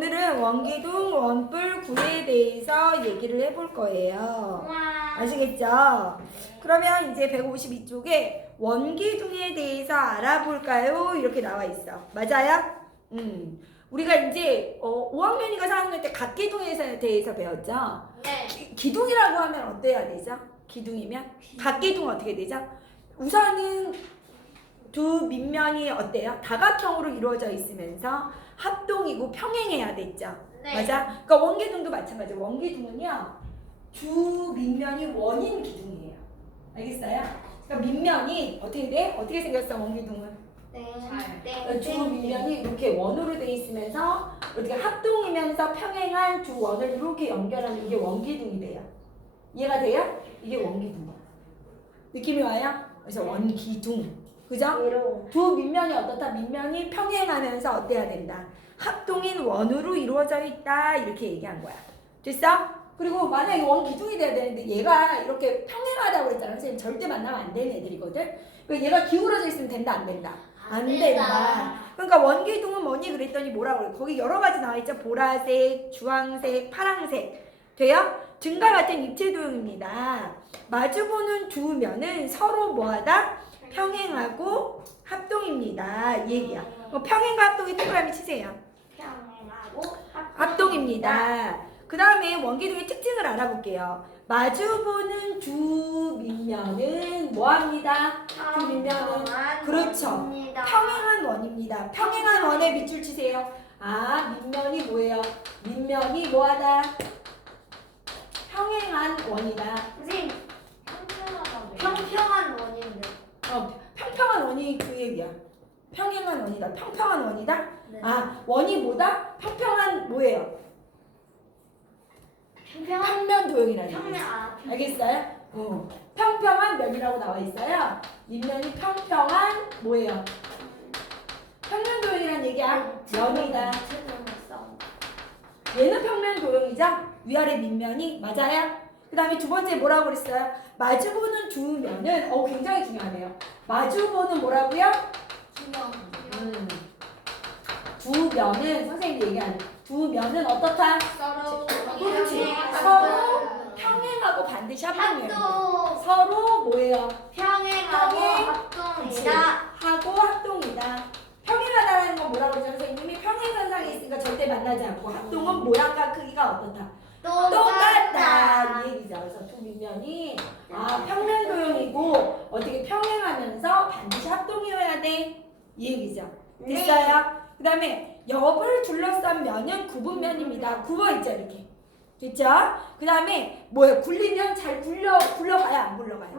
오늘은 원기둥, 원뿔, 구에 대해서 얘기를 해볼 거예요. 아시겠죠? 그러면 이제 152쪽에 원기둥에 대해서 알아볼까요? 이렇게 나와 있어. 맞아요? 우리가 이제 5학년인가 4학년 때 각기둥에 대해서 배웠죠? 네. 기둥이라고 하면 어때야 되죠? 기둥이면? 각기둥 어떻게 되죠? 우선은 두 밑면이 어때요? 다각형으로 이루어져 있으면서 합동이고 평행해야 됐죠? 네. 맞아? 그러니까 원기둥도 마찬가지예요. 원기둥은요, 두 밑면이 원인 기둥이에요. 알겠어요? 그러니까 밑면이 어떻게 돼? 어떻게 생겼어, 원기둥은? 그러니까 두 밑면이 이렇게 원으로 돼 있으면서 어떻게 합동이면서 평행한 두 원을 이렇게 연결하는 이게 원기둥이 돼요. 이해가 돼요? 이게 원기둥이야. 느낌이 와요? 그래서 원기둥. 그죠? 두 밑면이 어떻다? 밑면이 평행하면서 어때야 된다? 합동인 원으로 이루어져 있다. 이렇게 얘기한 거야. 됐어? 그리고 만약에 원기둥이 돼야 되는데 얘가 이렇게 평행하다고 했잖아. 선생님 절대 만나면 안 되는 애들이거든. 그러니까 얘가 기울어져 있으면 된다, 안 된다? 안 된다. 그러니까 원기둥은 뭐니 그랬더니 뭐라고 그래? 거기 여러 가지 나와 있죠. 보라색, 주황색, 파랑색. 돼요? 등과 같은 입체 도형입니다. 마주보는 두 면은 서로 뭐하다? 평행하고 합동입니다. 이 얘기야. 평행과 합동이 동그라미 치세요. 평행하고 합동입니다. 그 다음에 원기둥의 특징을 알아볼게요. 마주보는 두 밑면은 뭐합니다? 두 밑면은 그렇죠. 평행한 원입니다. 평행한 원에 밑줄 치세요. 아, 밑면이 뭐예요? 밑면이 뭐하다? 평행한 원이다. 선생님, 평평한 원인데. 평평한 원이 그 얘기야. 평행한 원이다. 평평한 원이다? 네. 아, 원이 뭐다? 평평한 뭐예요? 평면 도형이라는 얘기. 알겠어요? 평평한 면이라고 나와 있어요. 밑면이 평평한 뭐예요? 평면 도형이라는 얘기야. 면이다. 얘는 평면 도형이죠? 위아래 밑면이 맞아요? 그 다음에 두 번째 뭐라고 그랬어요? 마주보는 두 면은 굉장히 중요하네요. 마주보는 뭐라고요? 두 면은 선생님이 얘기하는 두 면은 어떻다? 그렇지. 서로 평행하고 반드시 합동이에요. 서로 뭐예요? 평행하고 그치. 합동이다. 하고 합동이다. 평행하다는 건 뭐라고 그러죠? 선생님이 평행선상에 있으니까 절대 만나지 않고 합동은 모양과 크기가 어떻다? 똑같다. 이 얘기죠. 그래서 두 밑면이 평면 도형이고 어떻게 평행하면서 반드시 합동이어야 돼. 이 얘기죠. 됐어요? 그 다음에 옆을 둘러싼 면은 구분면입니다. 굽어 있죠, 이렇게. 됐죠? 그 다음에 뭐예요? 굴리면 잘 굴러가요? 안 굴러가요?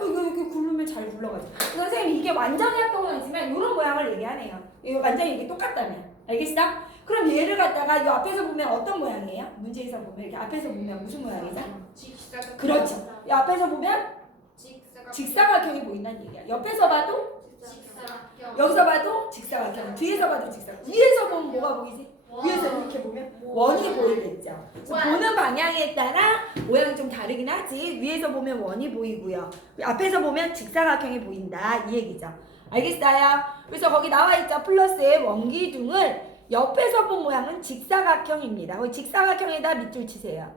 이렇게 굴르면 잘 굴러가죠. 선생님 이게 완전히 합동이지만 이런 모양을 얘기하네요. 이거 완전히 이게 똑같다면. 알겠어? 그럼 얘를 갖다가 이 앞에서 보면 어떤 모양이에요? 문제에서 보면 이렇게 앞에서 보면 무슨 모양이죠? 그렇죠. 이 앞에서 보면 직사각형이 보인다는 얘기야. 옆에서 봐도 여기서 봐도 직사각형, 뒤에서 봐도 직사각형. 위에서 보면 뭐가 보이지? 위에서 이렇게 보면 원이 보이겠죠. 보는 방향에 따라 모양이 좀 다르긴 하지. 위에서 보면 원이 보이고요. 앞에서 보면 직사각형이 보인다. 이 얘기죠. 알겠어요? 그래서 거기 나와 있죠. 플러스의 원기둥을 옆에서 본 모양은 직사각형입니다. 거기 직사각형에다 밑줄 치세요.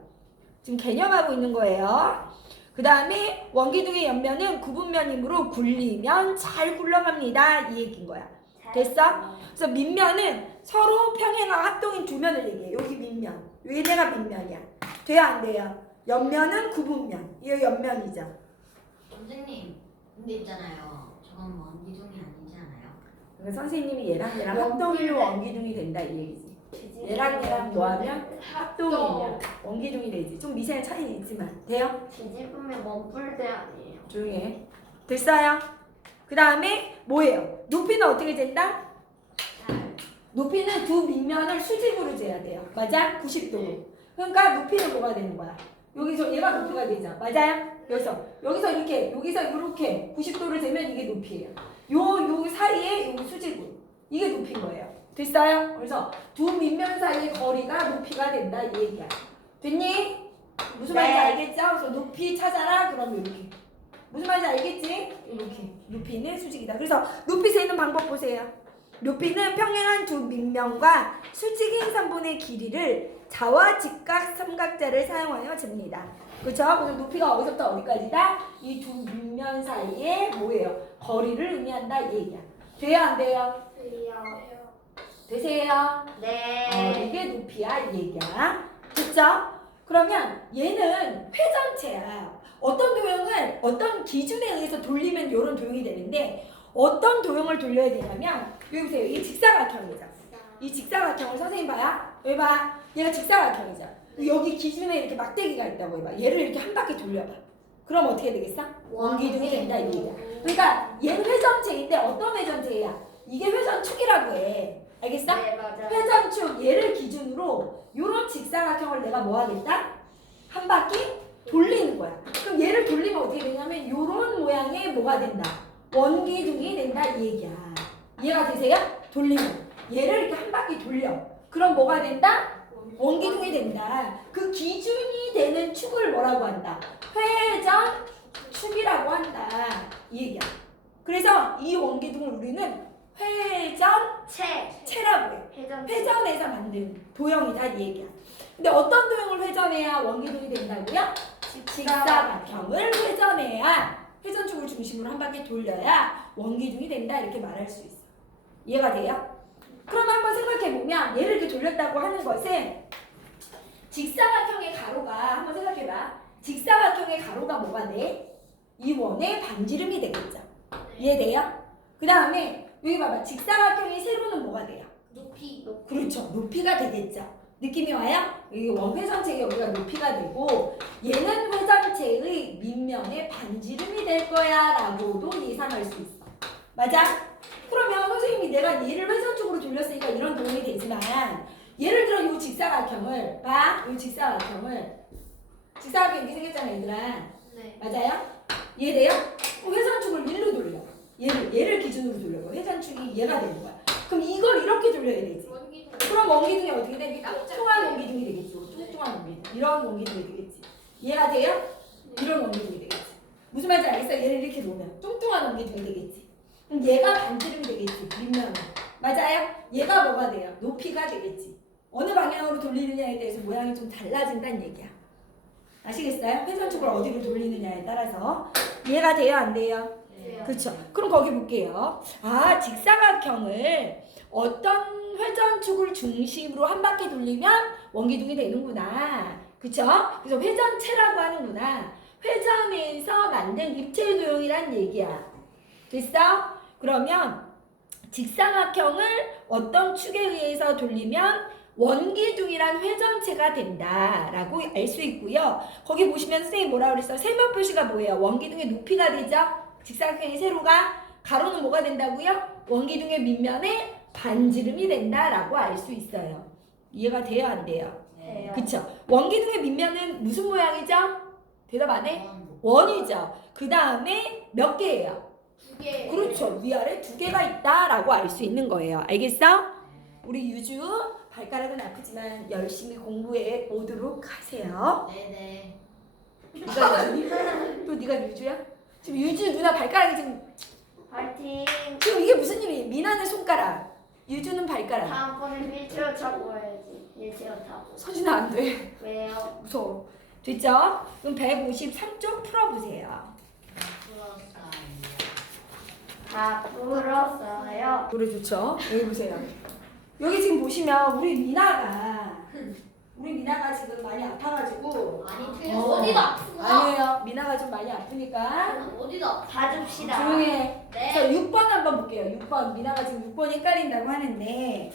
지금 개념하고 있는 거예요. 그 다음에 원기둥의 옆면은 구분면이므로 굴리면 잘 굴러갑니다. 이 얘기인 거야. 됐어? 그래서 밑면은 서로 평행과 합동인 두 면을 얘기해. 여기 밑면. 얘네가 밑면이야. 돼요? 안 돼요? 옆면은 구분면. 이거 옆면이죠. 선생님, 근데 있잖아요. 저건 원기둥이 아니지 않아요? 그러니까 선생님이 얘랑 합동이면 원기둥이 된다 이 얘기지. 얘랑 뭐하면 합동이면 원기둥이 되지. 좀 미세한 차이는 있지만 돼요? 뒤집으면 원뿔대 아니에요. 조용히 해. 됐어요? 그 다음에 뭐예요? 높이는 어떻게 된다? 높이는 두 밑면을 수직으로 재야 돼요. 맞아? 90도로. 그러니까 높이는 뭐가 되는 거야? 여기서 얘가 높이가 되죠. 맞아요? 여기서 이렇게 90도를 재면 이게 높이예요. 요 사이에 여기 수직으로. 이게 높이인 거예요. 됐어요? 그래서 두 밑면 사이의 거리가 높이가 된다 이 얘기야. 됐니? 무슨 말인지 알겠죠? 그래서 높이 찾아라. 그럼 이렇게. 무슨 말인지 알겠지? 이렇게. 높이는 수직이다. 그래서 높이 세는 방법 보세요. 높이는 평행한 두 밑면과 수직인 삼분의 길이를 좌와 직각 삼각자를 사용하여 잽니다. 그렇죠? 그래서 높이가 어디서부터 어디까지다? 이 두 밑면 사이에 뭐예요? 거리를 의미한다 이 얘기야. 돼요 안 돼요? 되세요? 네. 이게 높이야 이 얘기야. 됐죠? 그러면 얘는 회전체야. 어떤 도형을 어떤 기준에 의해서 돌리면 이런 도형이 되는데 어떤 도형을 돌려야 되냐면 여기 보세요. 이 직사각형이죠. 이 직사각형을 선생님 봐요. 여기 봐. 얘가 직사각형이죠. 여기 기준에 이렇게 막대기가 있다고 해봐. 얘를 이렇게 한 바퀴 돌려봐. 그럼 어떻게 되겠어? 원기둥이 된다 이 얘기야. 그러니까 얘는 회전체인데 어떤 회전체야? 이게 회전축이라고 해. 알겠어? 네, 맞아요. 회전축 얘를 기준으로 요런 직사각형을 내가 뭐 하겠다? 한 바퀴 돌리는 거야. 그럼 얘를 돌리면 어떻게 되냐면 요런 모양의 뭐가 된다? 원기둥이 된다 이 얘기야. 이해가 되세요? 돌리면 얘를 이렇게 한 바퀴 돌려. 그럼 뭐가 된다? 원기둥이 된다. 그 기준이 되는 축을 뭐라고 한다? 회전축이라고 한다 이 얘기야. 그래서 이 원기둥을 우리는 회전체라고 해. 회전해서 만든 도형이다 이 얘기야. 근데 어떤 도형을 회전해야 원기둥이 된다고요? 직사각형을 회전해야 회전축을 중심으로 한 바퀴 돌려야 원기둥이 된다 이렇게 말할 수 있어. 이해가 돼요? 그럼 한번 생각해보면 얘를 이렇게 돌렸다고 하는 것은 직사각형의 가로가 한번 생각해봐. 직사각형의 가로가 뭐가 돼? 이 원의 반지름이 되겠죠. 이해돼요? 그 다음에 여기 봐봐. 직사각형의 세로는 뭐가 돼요? 높이. 그렇죠. 높이가 되겠죠. 느낌이 와요? 여기 원회전체의 여기가 높이가 되고 얘는 회전체의 밑면의 반지름이 될 거야 라고도 예상할 수 있어. 맞아? 그러면 선생님이 내가 얘를 회전쪽으로 돌렸으니까 이런 도움이 되지만 예를 들어 이 직사각형을 봐. 이 직사각형 이렇게 생겼잖아 얘들아. 네. 맞아요? 이해돼요? 회전축을 일로 돌려. 얘를 기준으로 돌려봐. 회전축이 얘가 되는 거야. 그럼 이걸 이렇게 돌려야 되지. 원기둥. 그럼 원기둥이 어떻게 돼? 이게 뚱뚱한 원기둥이 되겠지. 뚱뚱한 원기둥. 이런 원기둥이 되겠지. 이해가 돼요? 이런 원기둥이 되겠지. 무슨 말인지 알겠어? 얘를 이렇게 놓으면 뚱뚱한 원기둥이 되겠지. 그럼 얘가 반지름이 되겠지. 밑면은. 맞아요? 얘가 뭐가 돼요? 높이가 되겠지. 어느 방향으로 돌리느냐에 대해서 모양이 좀 달라진다는 얘기야. 아시겠어요? 회전축을 어디로 돌리느냐에 따라서. 이해가 돼요? 안 돼요? 네. 그렇죠. 그럼 거기 볼게요. 아, 직사각형을 어떤 회전축을 중심으로 한 바퀴 돌리면 원기둥이 되는구나. 그렇죠? 그래서 회전체라고 하는구나. 회전에서 만든 입체 도형이란 얘기야. 됐어? 그러면 직사각형을 어떤 축에 의해서 돌리면 원기둥이란 회전체가 된다라고 알 수 있고요. 거기 보시면 선생님이 뭐라 그랬어? 세면 표시가 뭐예요? 원기둥의 높이가 되죠? 직사각형의 세로가 가로는 뭐가 된다고요? 원기둥의 밑면에 반지름이 된다라고 알 수 있어요. 이해가 돼요? 안 돼요? 돼요. 그쵸? 원기둥의 밑면은 무슨 모양이죠? 대답 안 해? 원이죠. 그 다음에 몇 개예요? 2개. 그렇죠. 위아래 2개가 있다라고 알 수 있는 거예요. 알겠어? 우리 유주 발가락은 아프지만 열심히 공부해 오도록 하세요. 네네. 네가 유주니? 또 네가 유주야? 지금 유주 누나 발가락이 파이팅. 지금 이게 무슨 일이에요? 미나는 손가락, 유주는 발가락. 다음번에 휠체어 타고 와야지. 휠체어 타고. 서진아 안 돼. 왜요? 무서워. 됐죠? 그럼 153쪽 풀어보세요. 다 풀었어요. 노래 좋죠? 여기 보세요. 여기 지금 보시면 우리 미나가 지금 많이 아파가지고 많이 틀렸어. 어디도 아프구나. 아니에요. 미나가 좀 많이 아프니까 어디도 아파. 봐줍시다. 조용히 해. 네. 자, 6번 한번 볼게요. 6번. 미나가 지금 6번이 헷갈린다고 하는데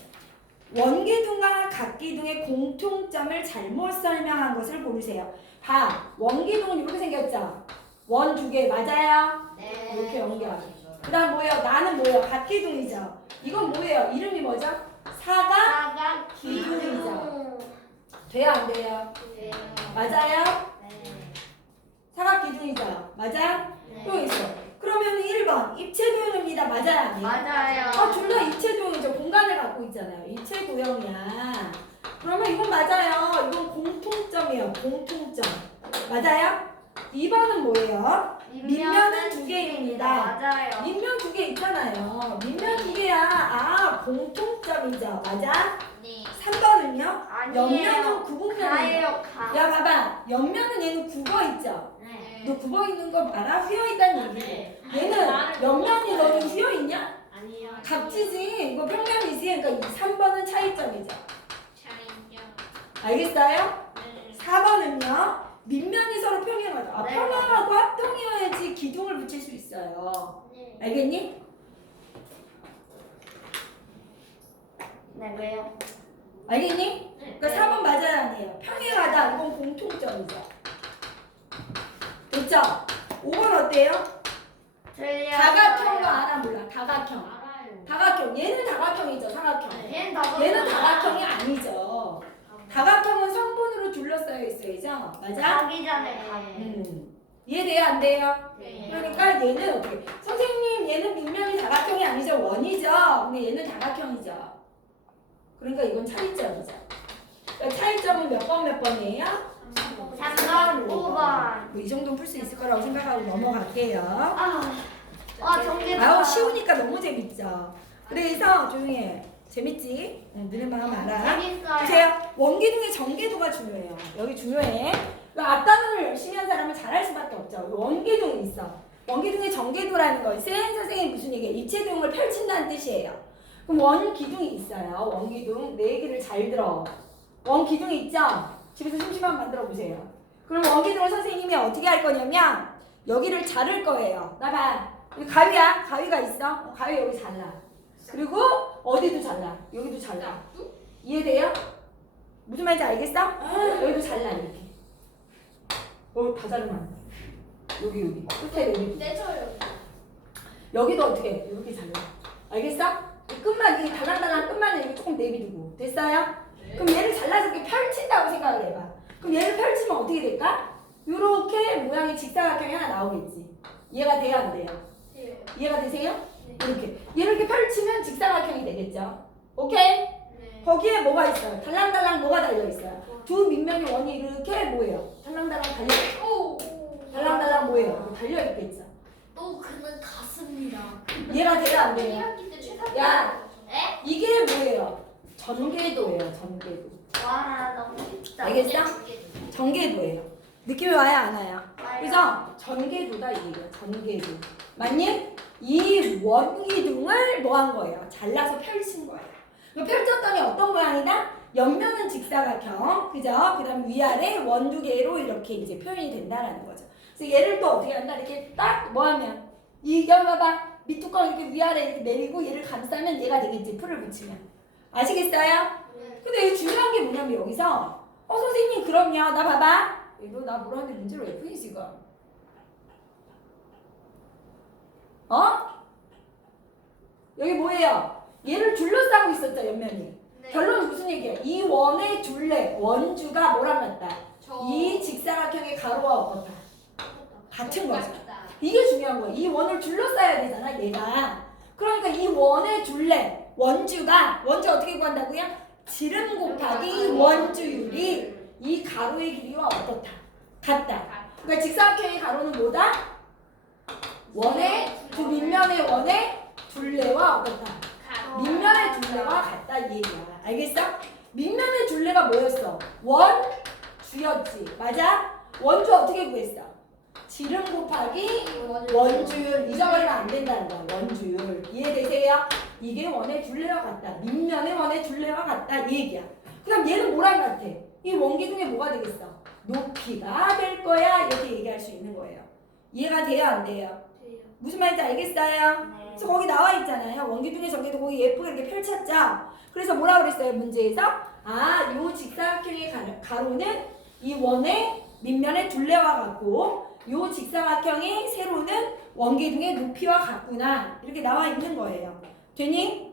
원기둥과 각기둥의 공통점을 잘못 설명한 것을 고르세요. 봐. 원기둥은 이렇게 생겼죠? 원 2개 맞아요? 네. 이렇게 연결. 그 다음 뭐예요? 나는 뭐예요? 각기둥이죠. 이건 뭐예요? 이름이 뭐죠? 사각 기둥이죠. 돼요? 안 돼요? 네. 맞아요? 네. 사각 기둥이죠. 맞아요? 네. 또 있어. 그러면 1번 입체 도형입니다. 맞아요? 안 돼요? 맞아요. 둘 다 입체 도형이죠. 공간을 갖고 있잖아요. 입체 도형이야. 그러면 이건 맞아요. 이건 공통점이에요. 공통점. 맞아요? 2번은 뭐예요? 밑면은 두 개입니다. 맞아요. 밑면 두 개 있잖아요. 밑면 두 개야. 아, 공통점이죠. 맞아? 네. 3번은요? 아니에요. 옆면은 구분면이에요. 가예요, 가. 야, 봐봐. 옆면은 얘는 굽어 있죠? 네. 너 굽어 있는 거 알아? 휘어 있다는 얘기지. 얘는 옆면이 너는 휘어 있냐? 아니요. 각지지. 이거 평면이지. 그러니까 이 3번은 차이점이죠. 차이요. 알겠어요? 네. 4번은요? 밑면이 서로 평행하다. 아, 네. 평행하고 합동이어야지 기둥을 붙일 수 있어요. 네. 알겠니? 네, 왜요? 알겠니? 그러니까 4번 맞아야 하네요. 평행하다. 이건 공통점이죠. 됐죠? 5번 어때요? 틀려요. 다각형도 알아 몰라. 다각형. 알아요. 다각형. 얘는 다각형이죠. 사각형. 얘는 얘는 다각형이 아니죠. 다각형은 성분으로 둘러싸여 있어야죠. 맞아? 가기 전에 가. 이해돼요? 안 돼요? 네. 그러니까 얘는 어떻게? 선생님 얘는 밑면이 다각형이 아니죠. 원이죠. 근데 얘는 다각형이죠. 그러니까 이건 차이점이죠. 그러니까 차이점은 몇 번 몇 번이에요? 3번, 5번. 뭐 이 정도는 풀 수 있을 거라고 생각하고 넘어갈게요. 전개 아우 쉬우니까 너무 재밌죠. 그래서 조용히 해. 재밌지? 너네 마음 알아. 재밌어요. 보세요. 원기둥의 전개도가 중요해요. 여기 중요해. 앞단원을 열심히 한 사람은 잘할 수밖에 없죠. 원기둥이 있어. 원기둥의 전개도라는 것은 선생님이 무슨 얘기예요? 입체도형을 펼친다는 뜻이에요. 그럼 원기둥이 있어요. 원기둥. 내 얘기를 잘 들어. 원기둥이 있죠? 집에서 심심하면 만들어 보세요. 그럼 원기둥을 선생님이 어떻게 할 거냐면 여기를 자를 거예요. 나봐. 여기 가위야. 가위가 있어. 가위 여기 잘라. 그리고 어디도 잘라. 여기도 잘라. 이해돼요? 무슨 말인지 알겠어? 여기도 잘라 이렇게. 다 자르면 안 돼. 여기 끝에 여기. 내줘요. 여기도 어떻게 해? 이렇게 잘라. 알겠어? 이 끝만 이 달랑달랑 끝만 이렇게 조금 내비두고 됐어요? 네. 그럼 얘를 잘라서 이렇게 펼친다고 생각을 해봐. 그럼 얘를 펼치면 어떻게 될까? 요렇게 모양의 직사각형이 하나 나오겠지. 이해가 돼요? 안 돼요? 이해가 되세요? 네. 이렇게 얘를 이렇게 펼치면 직사각형이 되겠죠. 오케이? 네. 거기에 뭐가 있어요? 달랑달랑 뭐가 달려있어요? 두 밑면이 원이 이렇게 뭐예요? 달랑달랑 달랑달랑 뭐예요? 달려있겠죠. 또 그는 같습니다. 이해가 돼요? 안 돼요? 1학기 때 최상. 야! 에? 이게 뭐예요? 전개도예요. 전개도. 와, 너무 쉽다. 알겠어? 전개도예요. 느낌이 와요? 안 와요? 그죠? 전개도다 이 얘기야. 전개도. 맞니? 이 원기둥을 뭐 한 거예요? 잘라서 펼친 거예요. 펼쳤더니 어떤 모양이다? 옆면은 직사각형. 그죠? 그 다음 위아래 원 두 개로 이렇게 이제 표현이 된다라는 거죠. 그래서 얘를 또 어떻게 한다? 이렇게 딱 뭐 하면 이거 봐봐. 밑뚜껑 이렇게 위아래 이렇게 내리고 얘를 감싸면 얘가 되겠지. 풀을 붙이면. 아시겠어요? 근데 여기 중요한 게 뭐냐면 여기서 선생님 그럼요. 나 봐봐. 너 나 뭐라는데 문제를 왜 푸니 지금? 여기 뭐예요? 얘를 둘러싸고 있었죠 옆면이. 네. 결론은 무슨 얘기예요? 이 원의 둘레 원주가 뭐랑 같다? 저. 이 직사각형의 가로와 어떻다? 같은 거죠. 이게 중요한 거예요. 이 원을 둘러싸야 되잖아 얘가. 그러니까 이 원의 둘레 원주 어떻게 구한다고요? 지름 곱하기 원주율이 이 가로의 길이와 어떻다? 같다. 그러니까 직사각형의 가로는 뭐다? 원의 두 밑면의 원의 둘레와 어떻다? 밑면의 둘레와 같다 이 얘기야. 알겠어? 밑면의 둘레가 뭐였어? 원주였지. 맞아? 원주 어떻게 구했어? 지름 곱하기 원주율. 잊어버리면 안 된다는 거야. 원주율. 이해되세요? 이게 원의 둘레와 같다. 밑면의 원의 둘레와 같다 이 얘기야. 그럼 얘는 뭐랑 같아? 이 원기둥에 뭐가 되겠어? 높이가 될 거야. 이렇게 얘기할 수 있는 거예요. 이해가 돼요? 안 돼요? 무슨 말인지 알겠어요? 그래서 거기 나와 있잖아요. 원기둥의 전개도 거기 예쁘게 이렇게 펼쳤죠? 그래서 뭐라 그랬어요? 문제에서? 요 직사각형의 가로는 이 원의 밑면의 둘레와 같고 요 직사각형의 세로는 원기둥의 높이와 같구나. 이렇게 나와 있는 거예요. 되니?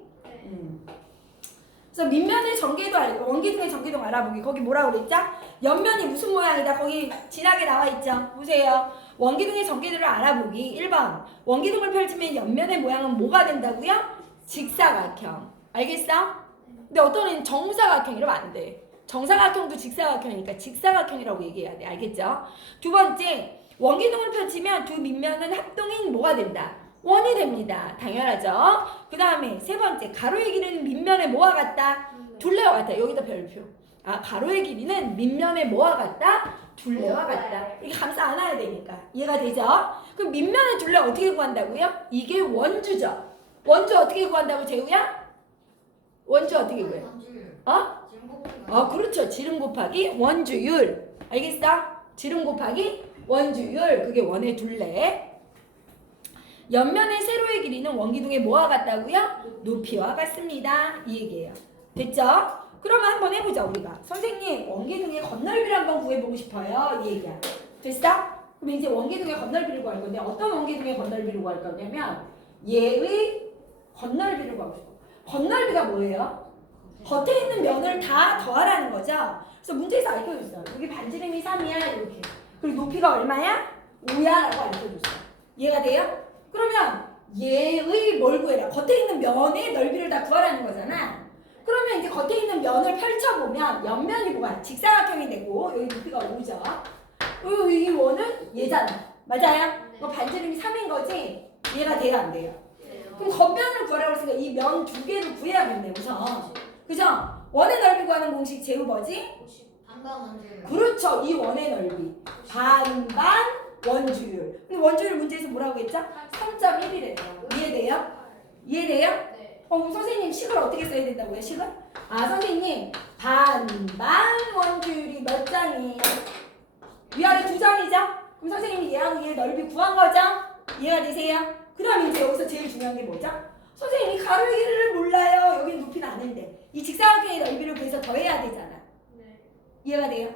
그래서 밑면의 전개도 알고 원기둥의 전개도 알아보기. 거기 뭐라 그랬죠? 옆면이 무슨 모양이다. 거기 진하게 나와 있죠? 보세요. 원기둥의 전개도를 알아보기. 1번. 원기둥을 펼치면 옆면의 모양은 뭐가 된다고요? 직사각형. 알겠어? 근데 어떤 애는 정사각형 이러면 안 돼. 정사각형도 직사각형이니까 직사각형이라고 얘기해야 돼. 알겠죠? 두 번째. 원기둥을 펼치면 두 밑면은 합동인 뭐가 된다? 원이 됩니다. 당연하죠. 그 다음에 세 번째, 가로의 길이는 밑면의 뭐와 같다? 둘레와 같다. 여기다 별표. 가로의 길이는 밑면의 뭐와 같다? 둘레와 같다. 이게 감싸 안아야 되니까. 이해가 되죠? 그럼 밑면의 둘레 어떻게 구한다고요? 이게 원주죠. 원주 어떻게 구한다고, 재우야? 원주 어떻게 구해? 그렇죠. 지름 곱하기 원주율. 알겠어? 지름 곱하기 원주율. 그게 원의 둘레. 옆면의 세로의 길이는 원기둥의 뭐와 같다고요? 높이와 같습니다. 이 얘기예요. 됐죠? 그러면 한번 해보자, 우리가. 선생님, 원기둥의 건널비를 한번 구해보고 싶어요. 이 얘기야. 됐어? 그럼 이제 원기둥의 건널비를 구할 건데, 어떤 원기둥의 건널비를 구할 거냐면, 얘의 건널비를 구하고 싶어. 건널비가 뭐예요? 겉에 있는 면을 다 더하라는 거죠. 그래서 문제에서 알려줬어요. 여기 반지름이 3이야, 이렇게. 그리고 높이가 얼마야? 5야 라고 알려줬어요. 이해가 돼요? 그러면 얘의 뭘 구해라? 겉에 있는 면의 넓이를 다 구하라는 거잖아. 그러면 이제 겉에 있는 면을 펼쳐보면 옆면이 뭐야? 직사각형이 되고 여기 높이가 5죠. 이 원은 얘잖아. 맞아요? 반지름이 3인 거지? 이해가 돼요? 안 돼요? 그럼 겉면을 구하라고 했으니까 이 면 두 개를 구해야겠네, 우선. 그죠? 원의 넓이 구하는 공식 제우 뭐지? 반반 원주율. 그렇죠. 이 원의 넓이. 반반 원주율. 근데 원주율 문제에서 뭐라고 했죠? 3.1이래요. 이해돼요? 이해돼요? 네. 그럼 선생님 식을 어떻게 써야 된다고요? 식을? 선생님 반반 원주율이 몇 장이에요? 위아래 2장이죠? 그럼 선생님이 얘하고 얘 넓이 구한 거죠? 이해가 되세요? 그 다음에 이제 여기서 제일 중요한 게 뭐죠? 선생님이 가로의 길이를 몰라요. 여기 높이는 아는데 이 직사각형의 넓이를 구해서 더해야 되잖아. 이해가 돼요?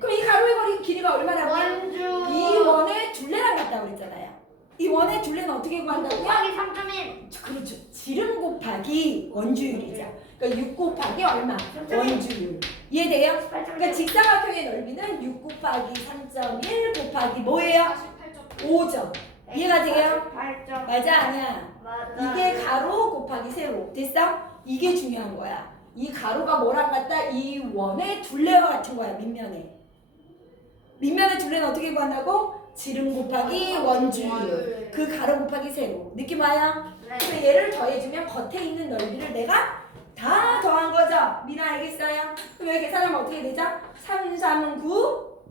그럼 이 가로의 길이가 얼마나 원주. 이 원의 둘레랑 같다고 그랬잖아요. 이 원의 둘레는 어떻게 구한다고요? 곱하기 3.1. 그렇죠. 지름 곱하기 원주율이죠. 그러니까 6 곱하기 얼마? 원주율. 이해돼요? 그러니까 직사각형의 넓이는 6 곱하기 3.1 곱하기 뭐예요? 5죠. 이해가 돼요? 8점. 맞아 아니야? 맞아. 이게 가로 곱하기 세로. 됐어? 이게 중요한 거야. 이 가로가 뭐랑 같다? 이 원의 둘레와 같은 거야. 밑면에. 밑면의 둘레는 어떻게 구한다고? 지름 곱하기 원주율. 그 가로 곱하기 세로. 느낌 와요? 그래서 얘를 더해주면 겉에 있는 넓이를 내가 다 더한 거죠? 미나 알겠어요? 그럼 여기 계산하면 어떻게 되죠? 3, 3은 9.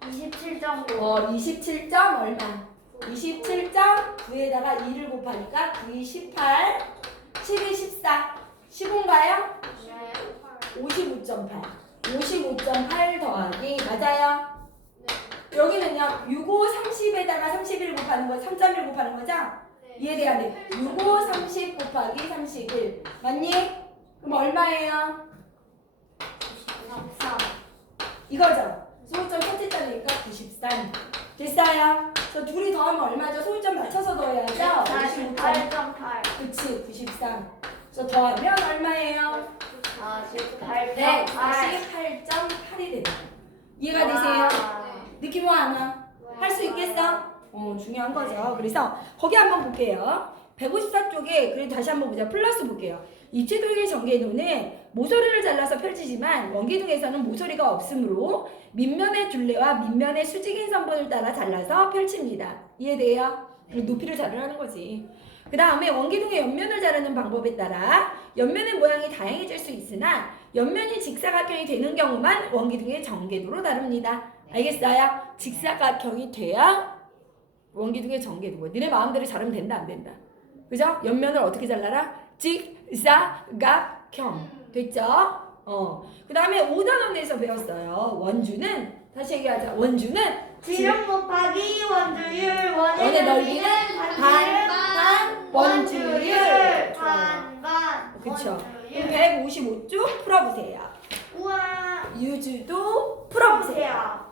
27.5. 27점 얼마? 27.9에다가 2를 곱하니까 9이 18, 7이 14, 15인가요? 55.8. 55.8 더하기 맞아요? 여기는요 65, 30에다가 31 곱하는 거 3.1 곱하는 거죠? 이해돼야 돼. 65, 30 곱하기 31 맞니? 그럼 얼마예요? 93. 이거죠? 소울점 첫째 자리니까 93 됐어요? 저 둘이 더하면 얼마죠? 소울점 맞춰서 더해야죠? 48.8. 그치 93 그래서 더하면 얼마예요? 48.8. 네 48.8이 됩니다. 이해가 되세요? 느낌 와 안 와? 할 수 있겠어? 중요한 거죠. 그래서 거기 한번 볼게요. 154쪽에 그리고 다시 한번 보자. 플러스 볼게요. 입체도형의 전개도는 모서리를 잘라서 펼치지만 원기둥에서는 모서리가 없으므로 밑면의 둘레와 밑면의 수직인 선분을 따라 잘라서 펼칩니다. 이해돼요? 높이를 자르라는 거지. 그 다음에 원기둥의 옆면을 자르는 방법에 따라 옆면의 모양이 다양해질 수 있으나 옆면이 직사각형이 되는 경우만 원기둥의 전개도로 다룹니다. 알겠어요? 직사각형이 돼야 원기둥의 전개도고. 너네 마음대로 자르면 된다 안 된다. 그죠? 옆면을 어떻게 잘라라? 직사각형. 됐죠? 그 다음에 5단원에서 배웠어요. 원주는 다시 얘기하자. 원주는 지름 곱하기 원주율. 원의 넓이는 반반 원주율. 반반. 그쵸? 원주율. 155쪽 풀어보세요. 우와. 유주도 풀어보세요.